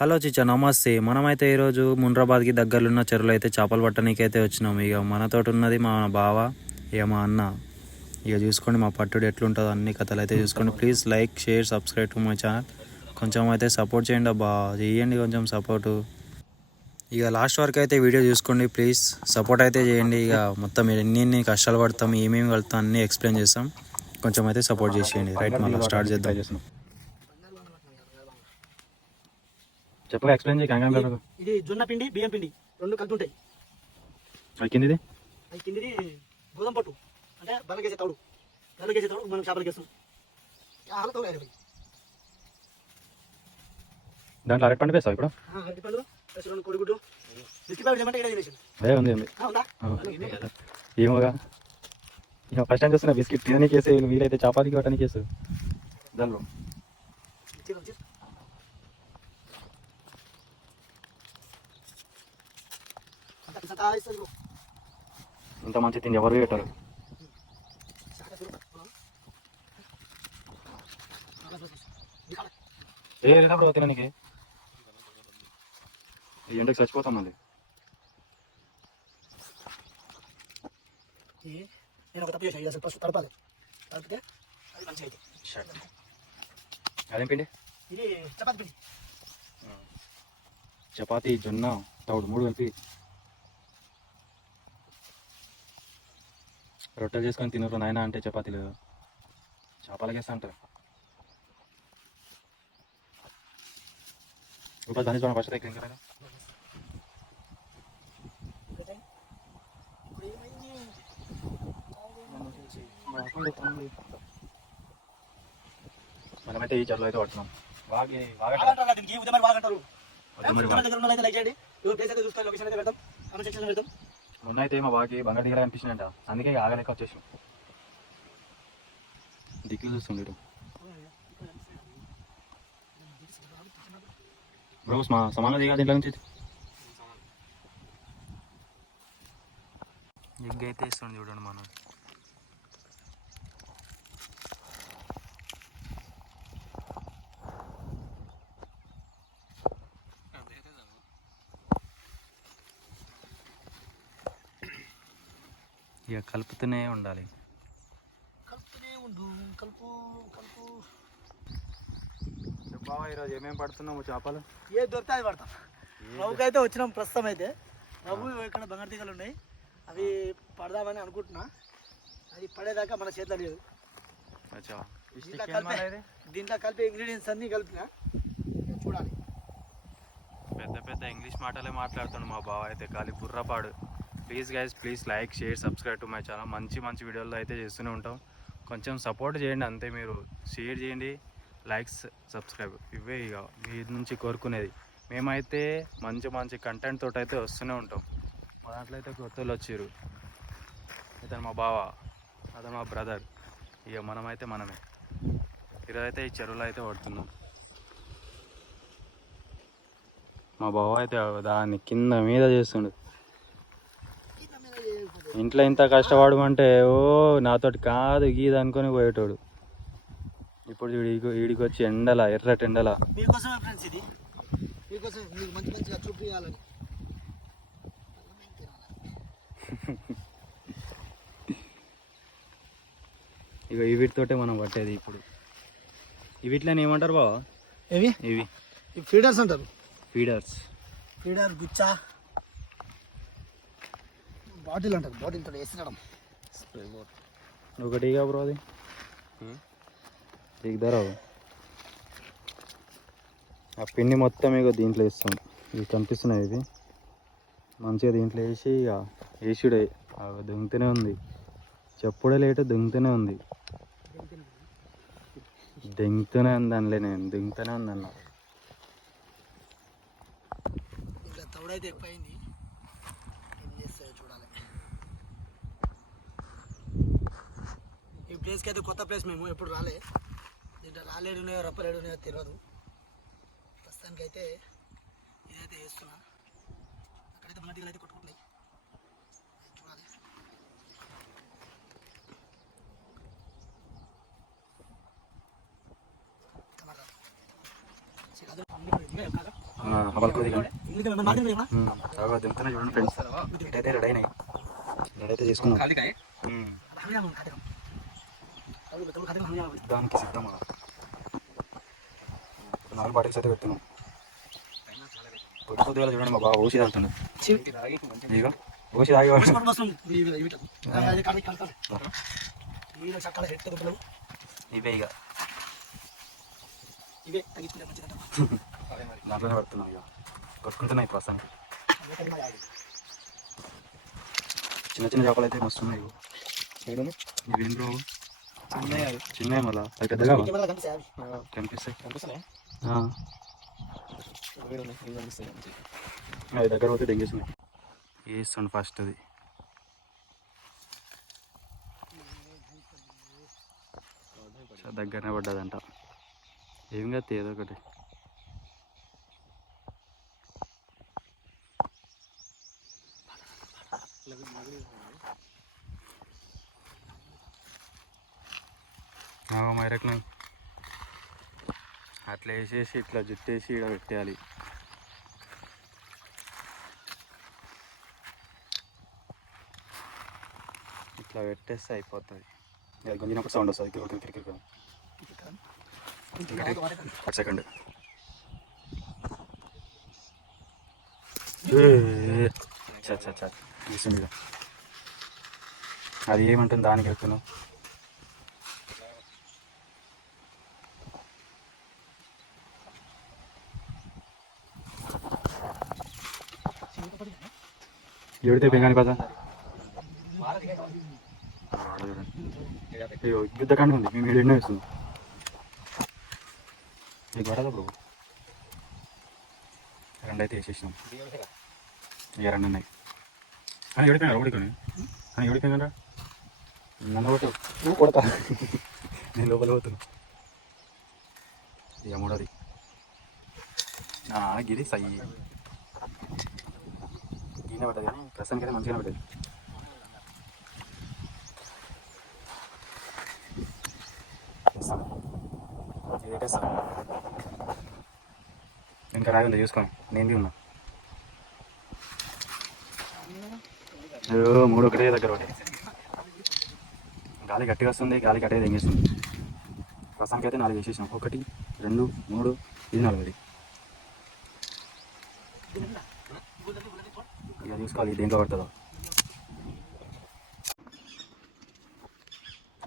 Hello చిచ్చా, నమస్తే. మనమైతే ఈరోజు మున్రాబాద్కి దగ్గరలో ఉన్న చెరువులో అయితే చేపలు పట్టడానికి అయితే వచ్చినాం. ఇక మనతోటి ఉన్నది మా బావ, ఇక మా అన్న. ఇక చూసుకోండి మా పట్టుడు ఎట్లుంటుందో అన్ని కథలు అయితే చూసుకోండి. Please like, share, subscribe to my channel. కొంచెం అయితే సపోర్ట్ చేయండి అబ్బా, చేయండి కొంచెం సపోర్టు. ఇక లాస్ట్ వరకు అయితే వీడియో చూసుకోండి ప్లీజ్, సపోర్ట్ అయితే చేయండి. ఇక మొత్తం ఎన్ని కష్టాలు పడతాం, ఏమేమి కలుగుతాం అన్నీ ఎక్స్ప్లెయిన్ చేస్తాం. కొంచెం అయితే సపోర్ట్ చేసేయండి. రైట్, మళ్ళీ స్టార్ట్ చేద్దాం. చెప్పగా ఎక్స్ప్లెయిన్ చేయి. ఇది జొన్న పిండి, బియ్యం పిండి రెండు కలిపి ఉంటాయి. కిందిది గోధుమ పట్టు అంటే బల్లకేసే తౌడు, బల్లకేసే తౌడు మనం చేపలకి వేస్తాం. దాంట్లో అరటిపండు వేస్తావు ఇప్పుడు? అరటిపండు, కొడిగుడ్డు, బిస్కెట్ ప్యాకెట్ ఏమంటే ఇక్కడ తినేసి ఏమోగా. ఇక ఫస్ట్ టైం చేస్తున్నా బిస్కెట్ తినడానికి వేసి, వీలైతే చపాతీకి కొట్టడానికి వేసు. దానిలో ఇంత మంచి తిండి ఎవరు పెట్టారు. ఏ లేదా బ్రో తినడానికి? ఈ ఎండకి చచ్చిపోతాం మళ్ళీ. నేను ఒక తప్పు చేసాను, అసలు ఫస్ట్ తడపాలి, తడిపితే అది మంచిగా అయితే. అదేం పిండి? ఇది చపాతీ పిండి. చపాతీ, జొన్న, తౌడు మూడు కలిపి రొట్టెలు చేసుకొని తినరు నాయన అంటే చపాతీలు చేపలకేస్తా అంటారు. ఇప్పుడు దాన్ని చూడండి ఫస్ట్ దగ్గర ఇంకా మనమైతే ఈ చెరువులో అయితే పడుతున్నాం. మొన్న అయితే మా బాగా బంగారు దిగరా అనిపించిందంట, అందుకే ఆగలేక వచ్చేసాం. దిక్కులు చూస్తుంది బ్రోస్, మా సమానం దిగాలి ఇంట్లో నుంచి. ఎగ్ అయితే ఇస్తుంది చూడండి మనం. ఇక కలుపుతూనే ఉండాలి. బావా ఈరోజు ఏమేమి పడుతున్నాము చేపలు? ఏ దొరికితే అది పడతాం. రవ్వుకి అయితే వచ్చినాం ప్రస్తుతం. అయితే రవ్వు ఇక్కడ బంగారు తీగలు ఉన్నాయి, అవి పడదామని అనుకుంటున్నా. అది పడేదాకా మన చేతిలో లేదు. దీంట్లో కలిపి ఇంగ్రీడియంట్స్ అన్నీ కలిపినా చూడాలి. పెద్ద పెద్ద ఇంగ్లీష్ మాటలే మాట్లాడుతాడు మా బావ అయితే, ఖాళీ బుర్రపాడు. Please guys, please like, share, subscribe to my channel. మంచి మంచి వీడియోలు అయితే చేస్తూనే ఉంటాం. కొంచెం సపోర్ట్ చేయండి అంతే. మీరు షేర్ చేయండి, లైక్స్, సబ్స్క్రైబ్, ఇవే ఇక మీ నుంచి కోరుకునేది. మేమైతే మంచి మంచి కంటెంట్ తోటి అయితే వస్తూనే ఉంటాం. మా దాంట్లో అయితే కొత్తలు వచ్చారు. ఇతను మా బావ, అతను మా బ్రదర్. ఇక మనమైతే మనమే. ఈరోజు అయితే ఈ చెరువులో అయితే పడుతున్నాం. మా బావ అయితే దాన్ని కింద మీద చేస్తుండు. ఇంట్లో ఇంత కష్టపడమంటే ఓ నాతోటి కాదు గీది అనుకొని పోయేటోడు. ఇప్పుడు వీడికి వచ్చి ఎండల, ఎర్రటి ఎండల. మీకోసమే ఫ్రెండ్స్, ఇది మీకోసం, మీకు మంచి మంచిగా చూపించాలని. ఇక వీటితోటే మనం పట్టేది. ఇప్పుడు వీటిని ఏమంటారు బావా? ఇవి ఫీడర్స్ అంటారు. ఫీడర్, గుచ్చా, బాటిల్ అంటారు. బాటిల్ తోటి వేసినడం ఒకటిగా బ్రో, అది దిగుదరా. ఆ పిండి మొత్తం ఇక దీంట్లో వేస్తాం. ఇవి కనిపిస్తున్నాయి, ఇది మంచిగా దీంట్లో వేసి ఇక వేసుడే. దుంగుతూనే ఉంది, చెప్పుడే లేటు దుంగుతూనే ఉంది. దింగుతూనే ఉంది అనలే, నేను దింగుతూనే ఉంది అన్న. ఇంకా తౌడైతే ఎక్కువైంది, ఏం చేస్తాయో చూడాలి. ఈ ప్లేస్కి అయితే కొత్త ప్లేస్, మేము ఎప్పుడు రాలే. దీంట్లో రాలేడు ఉన్నాయో రప్పలేడు ఉన్నాయో తెలియదు. ప్రస్తుతానికి అయితే ఇదైతే వేస్తున్నా. అక్కడైతే బంగారు అయితే కొట్టుకుంటున్నాయి, చూడాలి. పలుకు దిగండి దింపుతున్నా చూడండి ఫ్రెండ్స్. ఇటైతే రెడీ అయినాయి. రెడీ అయితే చేసుకున్నాం. దానికి సిద్ధమా 4 బాటిల్స్ అయితే పెడుతున్నాం. పొద్దుగా చూడండి మా బాగా ఓసి తాగుతున్నాడు. ఇక ఓసి తాగి ఇవే ఇక దాంట్లోనే పడుతున్నాం. ఇక కొట్టుకుంటున్నాయి ప్రస్తుతానికి. చిన్న చిన్న చేపలు అయితే మస్తున్నాయి. ఇవేం బ్రో చిన్నవి మళ్ళీ అవి పెద్దగా కనిపిస్తాయి. అది దగ్గర పోతే దెంగేస్తున్నాయి. వేస్తుండు ఫస్ట్ అది. దగ్గరనే పడ్డదంట. ఏం కాదు ఏదో ఒకటి. మైరక్న అట్లా వేసేసి ఇట్లా జుట్టేసి ఇక్కడ పెట్టేయాలి. ఇట్లా పెట్టేస్తే అయిపోతుంది. గుంజినప్పుడు సౌండ్ వస్తుంది. క్రికెట్ సెకండ్ తీసింది. అది ఏమంటుంది దానికి వెళ్తున్నావు. ఎవరితే పెంగాని పదా అయ్యో గిద్ద కానీ ఉంది. మేము ఎన్నో వేస్తున్నాం. మీకు పడదా బ్రో? 2 అయితే వేసేసినాం. ఇక 2 ఉన్నాయి. కానీ ఎవడిపోయినా ఓడికొని కానీ ఎవడిపోయిందా నన్ను నువ్వు కొడతా. నేను లోపల పోతున్నా. ఇక 3వది గిరి సై గిన్నె పడ్డది. కానీ ప్రస్తుతానికి అయితే మంచిగానే పడ్డది. ఇంకా రాగలే చూసుకోండి. నేను ఉన్నా. 3 ఒకటే దగ్గర ఒకటి. గాలి గట్టిగా వస్తుంది. గాలి గట్టిగా తెంగేస్తుంది. ప్రస్తుతానికి అయితే 4 వేసేసాం. 1 2 3 ఇది 4వది. ఇక చూసుకోవాలి దేంట్లో పడుతుందో.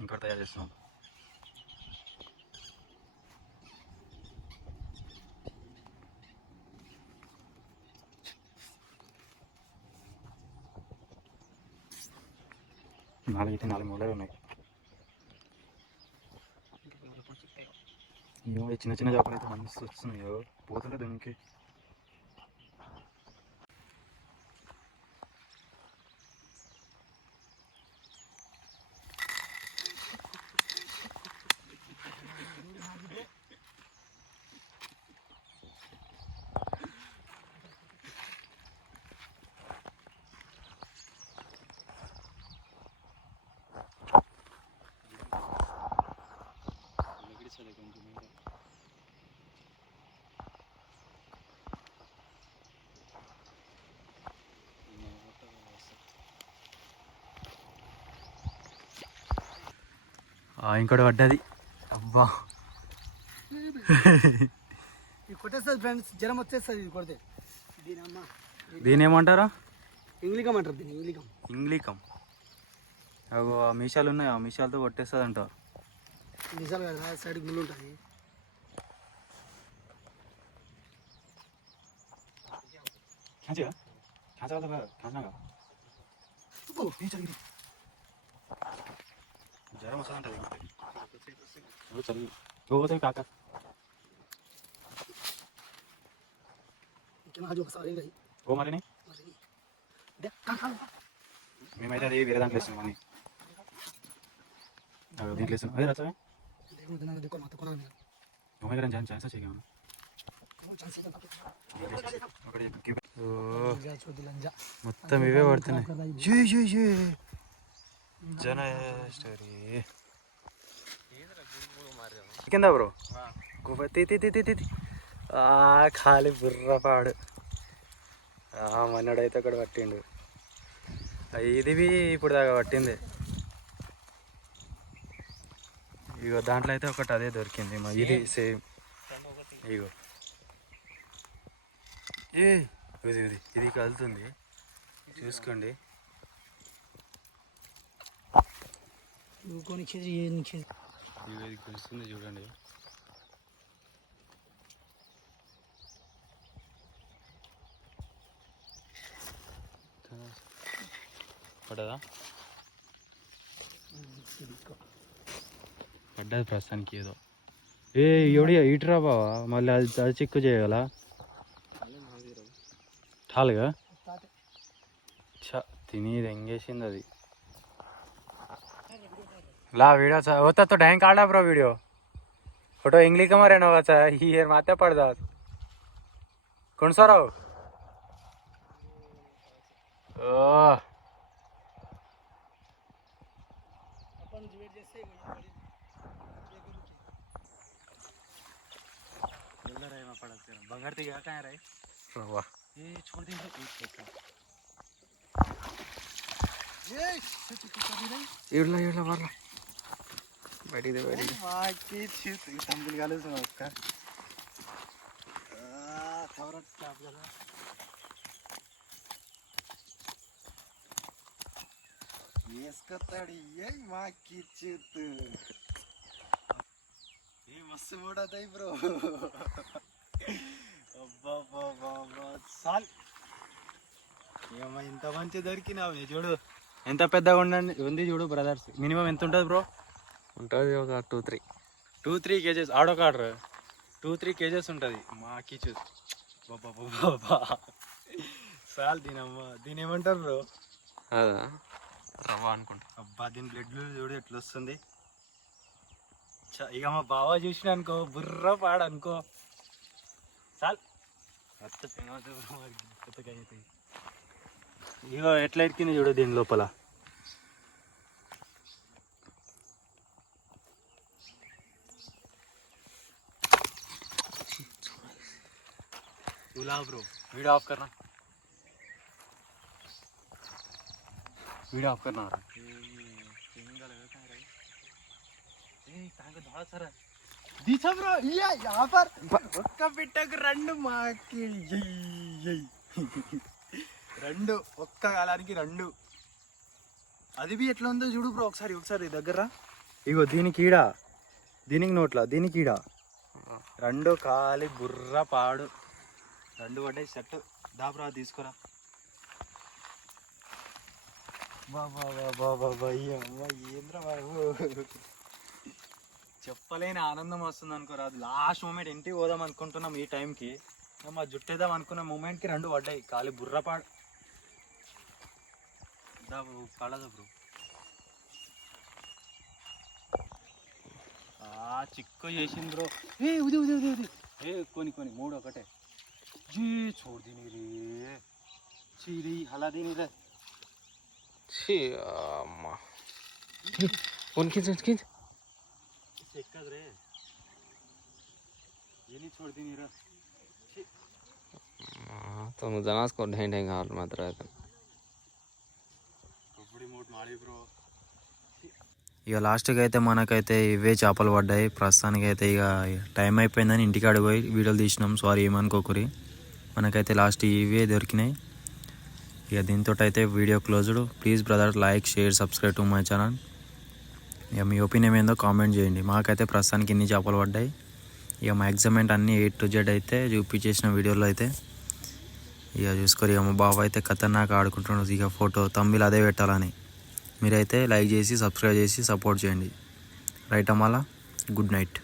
ఇంకోటి తయారు చేస్తున్నాం. అయితే 4 మూలలు ఉన్నాయి. అయ్యో ఈ చిన్న చిన్న చేపలు అయితే మంచి వస్తున్నాయో పోతుంటే దానికి. ఇంకోటి పడ్డది. అబ్బా ఇది కొట్టేస్తుంది ఫ్రెండ్స్. జ్వరం వచ్చేస్తుంది ఇది కొడితే. దీని ఏమంటారా? ఇంగ్లీకం అంటారు దీన్ని. ఇంగ్లీకం ఇంగ్లీకం. అగో ఆ మీషాలు ఉన్నాయి. ఆ మీషాలతో కొట్టేస్తుంది అంట. నిజాలు కదా సైడ్కి ముళ్ళు ఉంటుంది. జ్వరం వస్తుంది కాక ఓ మరి మేమైతే అది వేరే దాంట్లో వేస్తున్నాం. అని దీంట్లో వేస్తున్నాం. అదే రచమే ఛాన్స్ చేయగలను. మొత్తం ఇవే పడుతున్నాయి. జన స్టోరీ కింద బ్రో. ఖాళీ బుర్రపాడు. మన్నాడైతే ఒకటి పట్టిండు. ఇది ఇప్పుడు దాకా పట్టింది. ఇగో దాంట్లో అయితే ఒకటి అదే దొరికింది. ఇది సేమ్. ఇగో ఇది కలుతుంది, చూసుకోండి. ఇది కలుస్తుంది చూడండి. పడదా? పడ్డది ప్రస్తుతానికి ఏదో. ఎవడి ఇటురా బావా, మళ్ళీ అది చిక్కు చేయగల ఠాలుగా తినేది ఎంగేసింది అది. ला वीडियो होता तो ढंग काढा ब्रो वीडियो. फोटो इंग्लिश का मारे नवाचा ही हेर माथे पडतात. कोण सराव बघर ते काय रे रवा ये छोड़ दे इडला इडला मारला बैठी दे माकी चीत तंबुल घालूच नका थोरात टाप झाला येस कताडी ये माकी चीत ये मस्त मोडा दई ब्रो అబ్బా బాబా సాల్ ఏమో ఇంత మంచి దొరికినావు. చూడు ఎంత పెద్దగా ఉంది చూడు బ్రదర్స్. మినిమం ఎంత ఉంటుంది బ్రో? ఉంటుంది ఒక 2-3 kgs. ఆడొక ఆర్డర్ 2-3 kgs ఉంటుంది. మాకి చూ బాబా సాల్ దీనమ్మ. దీని ఏమంటారు బ్రో? అదా రవ్వ అనుకుంటా. అబ్బా దీని బ్లడ్ చూడు ఎట్లా వస్తుంది. ఇక మా బావ చూసిన అనుకో బుర్ర పాడు అనుకో చాలు. ఇగో ఎట్లా ఎక్కింది చూడు దీని లోపల. బ్రో वीडियो ऑफ करना दिशा ब्रो यहाँ पर ఒక్క బిట్టకు 2 మాకి రెండు ఒక్క కాలానికి 2. అది బి ఎట్లా ఉందో చూడు బ్రో ఒకసారి దగ్గర. ఇగో దీనికి ఈడ, దీనికి నోట్ల, దీనికి ఈడ 2 కాలి బుర్ర పాడు 2 పడ్డాయి సెట్. దాబ్రా తీసుకురా. బాబా ఏంద్ర బాబు చెప్పలేని ఆనందం వస్తుంది అనుకోరా. అది లాస్ట్ మూమెంట్ ఇంటికి పోదాం అనుకుంటున్నాం ఈ టైంకి. మా జుట్టేద్దాం అనుకున్న మూమెంట్కి 2 పడ్డాయి కాలి బుర్రపాడు. పడదు బ్రో. చిక్కు చేసింది బ్రో. ఉది కొని 3 ఒకటే जी छोड़ देनी रे चीरी हला देनी रे छी अम्मा उनकी सेकद रे ये नहीं छोड़ देनी रे तो मुझे को ढेंढे हाल मात्र है कपड़ी मोट मारी ब्रो. ఇక లాస్ట్కి అయితే మనకైతే ఇవే చేపలు పడ్డాయి. ప్రస్తుతానికి అయితే ఇక టైం అయిపోయిందని ఇంటికాడ పోయి వీడియోలు తీసినాం. సారీ ఏమనుకోకరి. మనకైతే లాస్ట్ ఇవే దొరికినాయి. ఇక దీంతో అయితే video closed. Please brother like share subscribe to my channel. ఇక మీ ఒపీనియన్ ఏందో కామెంట్ చేయండి. మాకైతే ప్రస్తుతానికి ఇన్ని చేపలు పడ్డాయి. ఇక మా ఎగ్జామెంట్ అన్నీ A to Z అయితే చూపించేసిన వీడియోలో అయితే ఇక చూసుకోరు. ఇక మా బాబు అయితే ఖతర్నాక్ ఆడుకుంటున్నాడు. ఇక ఫోటో తమ్మిలు అదే పెట్టాలని. మీరైతే లైక్ చేసి సబ్స్క్రైబ్ చేసి సపోర్ట్ చేయండి. రైట్ అమ్మాలా. Good night.